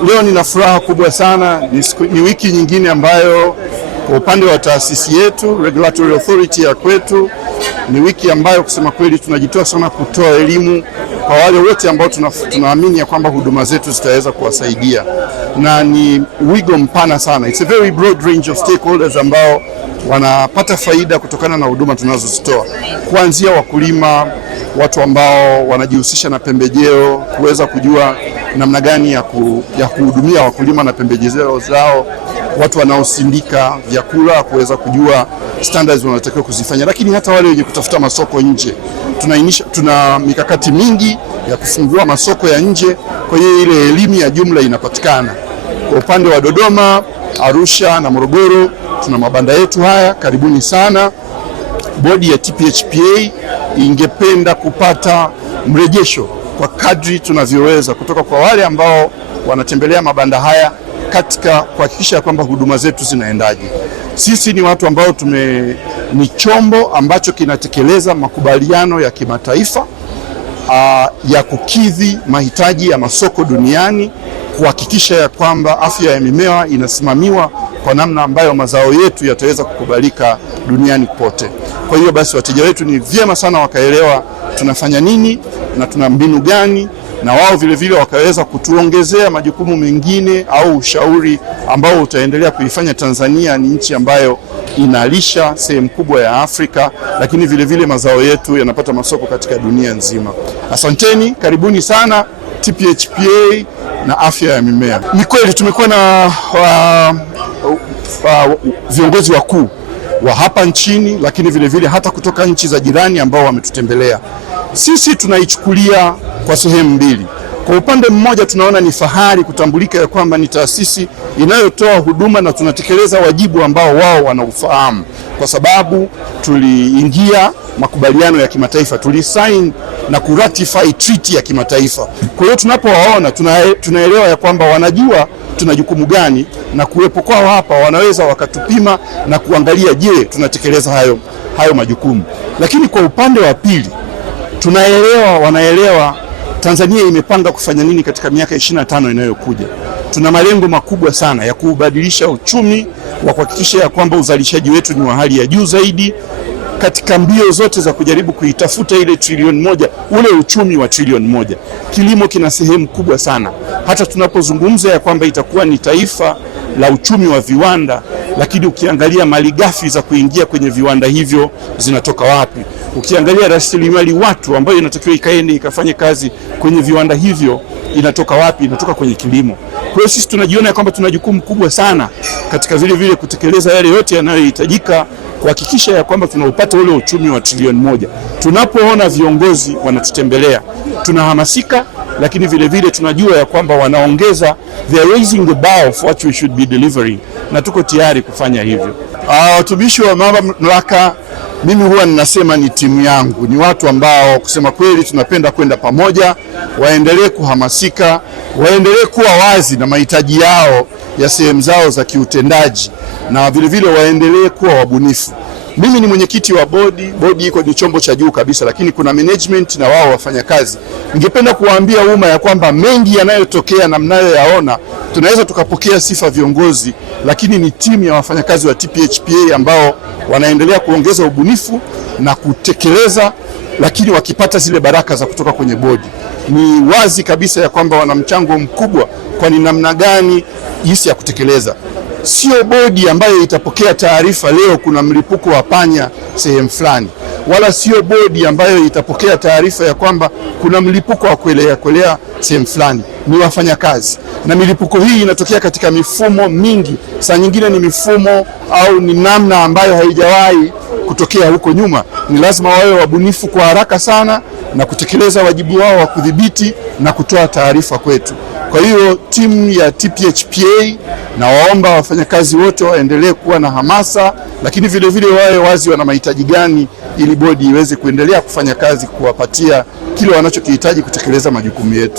Leo nina furaha kubwa sana. Ni wiki nyingine ambayo kwa upande wa taasisi yetu Regulatory Authority ya kwetu ni wiki ambayo kusema kweli tunajitoa sana kutoa elimu kwa wale wote ambao tunaamini ya kwamba huduma zetu zitaweza kuwasaidia, na ni wigo mpana sana. It's a very broad range of stakeholders ambao wanapata faida kutokana na huduma tunazozitoa, kuanzia wakulima, watu ambao wanajihusisha na pembejeo, kuweza kujua namna gani ya kuhudumia wakulima na pembejeo zao, watu wanaosindika vyakula kuweza kujua standards wanatakiwa kuzifanya, lakini hata wale wenye kutafuta masoko nje. Tuna mikakati mingi ya kufungua masoko ya nje, kwa hiyo ile elimu ya jumla inapatikana. Kwa upande wa Dodoma, Arusha na Morogoro tuna mabanda yetu haya, karibuni sana. Bodi ya TPHPA ingependa kupata mrejesho kwa kadri tunavyoweza kutoka kwa wale ambao wanatembelea mabanda haya katika kuhakikisha kwamba huduma zetu zinaendaje. Sisi ni watu ambao ni chombo ambacho kinatekeleza makubaliano ya kimataifa ya kukidhi mahitaji ya masoko duniani, kuhakikisha ya kwamba afya ya mimea inasimamiwa kwa namna ambayo mazao yetu yataweza kukubalika duniani pote. Kwa hiyo basi wateja wetu ni vyema sana wakaelewa tunafanya nini na tuna mbinu gani, na wao vile vile wakaweza kutuongezea majukumu mengine au ushauri ambao utaendelea kuifanya Tanzania ni nchi ambayo inalisha sehemu kubwa ya Afrika, lakini vile vile mazao yetu yanapata masoko katika dunia nzima. Asanteni, karibuni sana TPHPA na afya ya mimea. Ni kweli tumekuwa na viongozi wakuu wa hapa nchini, lakini vile vile hata kutoka nchi za jirani ambao wametutembelea. Sisi tunaichukulia kwa sehemu mbili. Kwa upande mmoja tunaona ni fahari kutambulika ya kwamba ni taasisi inayotoa huduma na tunatekeleza wajibu ambao wao wanaufahamu, kwa sababu tuliingia makubaliano ya kimataifa, tulisign na kuratify treaty ya kimataifa. Kwa hiyo tunapowaona tunaelewa ya kwamba wanajua tuna jukumu gani, na kuwepo kwao hapa wanaweza wakatupima na kuangalia je, tunatekeleza hayo majukumu. Lakini kwa upande wa pili wanaelewa Tanzania imepanga kufanya nini katika miaka 25 inayokuja. Tuna malengo makubwa sana ya kubadilisha uchumi, wa kuhakikisha ya kwamba uzalishaji wetu ni wa hali ya juu zaidi katika mbio zote za kujaribu kuitafuta ile trilioni moja, ule uchumi wa trilioni moja. Kilimo kina sehemu kubwa sana. Hata tunapozungumza ya kwamba itakuwa ni taifa la uchumi wa viwanda, lakini ukiangalia malighafi za kuingia kwenye viwanda hivyo zinatoka wapi? Ukiangalia rasilimali watu ambayo inatakiwa ikaende ikafanye kazi kwenye viwanda hivyo inatoka wapi? Inatoka kwenye kilimo. Kwa hiyo sisi tunajiona kwamba tuna jukumu kubwa sana katika vile vile kutekeleza yale yote yanayohitajika kuhakikisha ya kwamba tunaupata ule uchumi wa trilioni moja. Tunapoona viongozi wanatutembelea tunahamasika, lakini vile vile tunajua ya kwamba wanaongeza, they are raising the bar of what we should be delivering, na tuko tayari kufanya hivyo. Watumishi wa mamlaka, mimi huwa ninasema ni timu yangu, ni watu ambao kusema kweli tunapenda kwenda pamoja, waendelee kuhamasika, waendelee kuwa wazi na mahitaji yao ya sehemu zao za kiutendaji, na vile vile waendelee kuwa wabunifu. Mimi ni mwenyekiti wa bodi. Bodi iko ni chombo cha juu kabisa, lakini kuna management na wao wafanya kazi. Ningependa kuwaambia umma ya kwamba mengi yanayotokea na mnayoyaona tunaweza tukapokea sifa viongozi, lakini ni timu ya wafanyakazi wa TPHPA ambao wanaendelea kuongeza ubunifu na kutekeleza, lakini wakipata zile baraka za kutoka kwenye bodi. Ni wazi kabisa ya kwamba wana mchango mkubwa kwa ni namna gani jinsi ya kutekeleza. Sio bodi ambayo itapokea taarifa leo kuna mlipuko wa panya sehemu fulani, wala sio bodi ambayo itapokea taarifa ya kwamba kuna mlipuko wa kuelea sehemu fulani. Ni wafanyakazi, na milipuko hii inatokea katika mifumo mingi. Saa nyingine ni mifumo au ni namna ambayo haijawahi kutokea huko nyuma. Ni lazima wawe wabunifu kwa haraka sana na kutekeleza wajibu wao wa kudhibiti na kutoa taarifa kwetu. Kwa hiyo timu ya TPHPA na waomba wafanyakazi wote waendelee kuwa na hamasa, lakini vile vile wawe wazi wana mahitaji gani ili bodi iweze kuendelea kufanya kazi kuwapatia kile wanachokihitaji kutekeleza majukumu yetu.